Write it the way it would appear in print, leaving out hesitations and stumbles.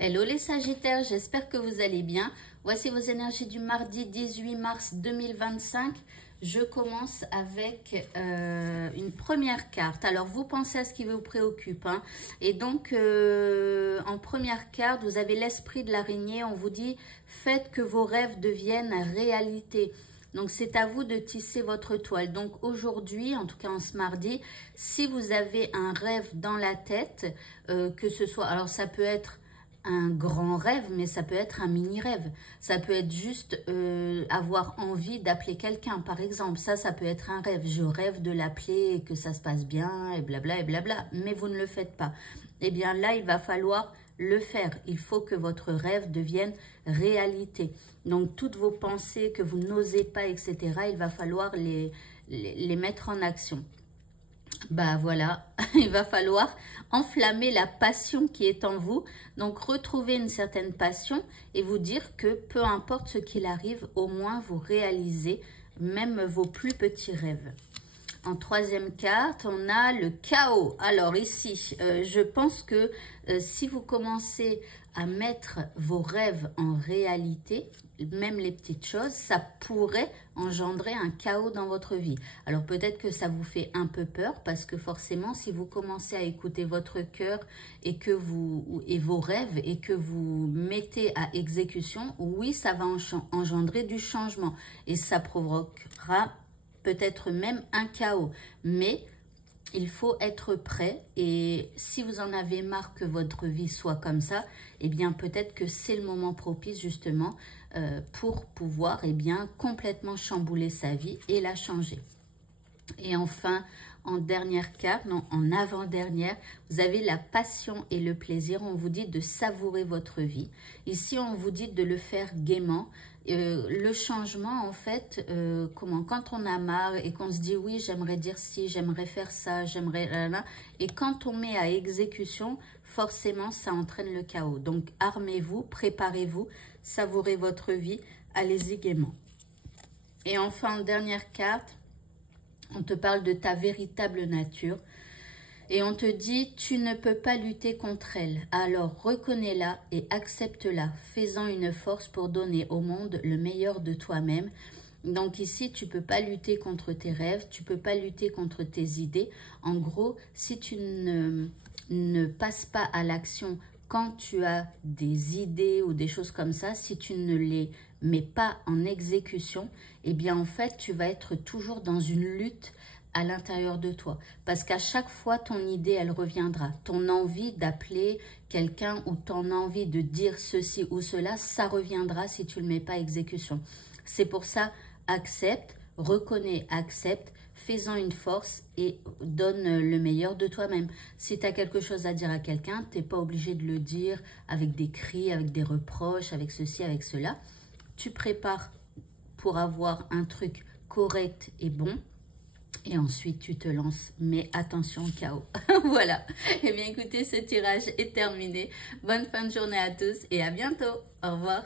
Hello les Sagittaires, j'espère que vous allez bien. Voici vos énergies du mardi 18 mars 2025. Je commence avec une première carte. Alors, vous pensez à ce qui vous préoccupe, hein. Et donc, en première carte, vous avez l'esprit de l'araignée. On vous dit, faites que vos rêves deviennent réalité. Donc, c'est à vous de tisser votre toile. Donc, aujourd'hui, en tout cas en ce mardi, si vous avez un rêve dans la tête, que ce soit, alors ça peut être un grand rêve, mais ça peut être un mini rêve. Ça peut être juste avoir envie d'appeler quelqu'un, par exemple. Ça peut être un rêve. Je rêve de l'appeler et que ça se passe bien et blabla et blabla. Mais vous ne le faites pas. Eh bien là, il va falloir le faire. Il faut que votre rêve devienne réalité. Donc, toutes vos pensées que vous n'osez pas, etc., il va falloir les mettre en action. Bah voilà, il va falloir enflammer la passion qui est en vous. Donc, retrouver une certaine passion et vous dire que peu importe ce qu'il arrive, au moins vous réalisez même vos plus petits rêves. En troisième carte, on a le chaos. Alors ici, je pense que si vous commencez à mettre vos rêves en réalité, même les petites choses, ça pourrait engendrer un chaos dans votre vie. Alors peut-être que ça vous fait un peu peur parce que forcément, si vous commencez à écouter votre cœur et vos rêves et que vous mettez à exécution, oui, ça va engendrer du changement et ça provoquera peut-être même un chaos, mais il faut être prêt et si vous en avez marre que votre vie soit comme ça, eh bien peut-être que c'est le moment propice justement pour pouvoir complètement chambouler sa vie et la changer. Et enfin, en dernière carte, non, en avant-dernière, vous avez la passion et le plaisir. On vous dit de savourer votre vie. Ici, on vous dit de le faire gaiement. Le changement, en fait, quand on a marre et qu'on se dit oui, j'aimerais dire ci, j'aimerais faire ça, j'aimerais là, et quand on met à exécution, forcément, ça entraîne le chaos. Donc, armez-vous, préparez-vous, savourez votre vie, allez-y gaiement. Et enfin, en dernière carte, on te parle de ta véritable nature et on te dit tu ne peux pas lutter contre elle. Alors reconnais-la et accepte-la, fais-en une force pour donner au monde le meilleur de toi-même. Donc ici, tu ne peux pas lutter contre tes rêves, tu ne peux pas lutter contre tes idées. En gros, si tu ne passes pas à l'action quand tu as des idées ou des choses comme ça, si tu ne les mets pas en exécution, eh bien en fait, tu vas être toujours dans une lutte à l'intérieur de toi. Parce qu'à chaque fois, ton idée, elle reviendra. Ton envie d'appeler quelqu'un ou ton envie de dire ceci ou cela, ça reviendra si tu ne le mets pas à exécution. C'est pour ça, accepte, reconnais, accepte, fais-en une force et donne le meilleur de toi-même. Si tu as quelque chose à dire à quelqu'un, tu n'es pas obligé de le dire avec des cris, avec des reproches, avec ceci, avec cela. Tu prépares pour avoir un truc correct et bon. Et ensuite, tu te lances. Mais attention au chaos. Voilà. Eh bien, écoutez, ce tirage est terminé. Bonne fin de journée à tous et à bientôt. Au revoir.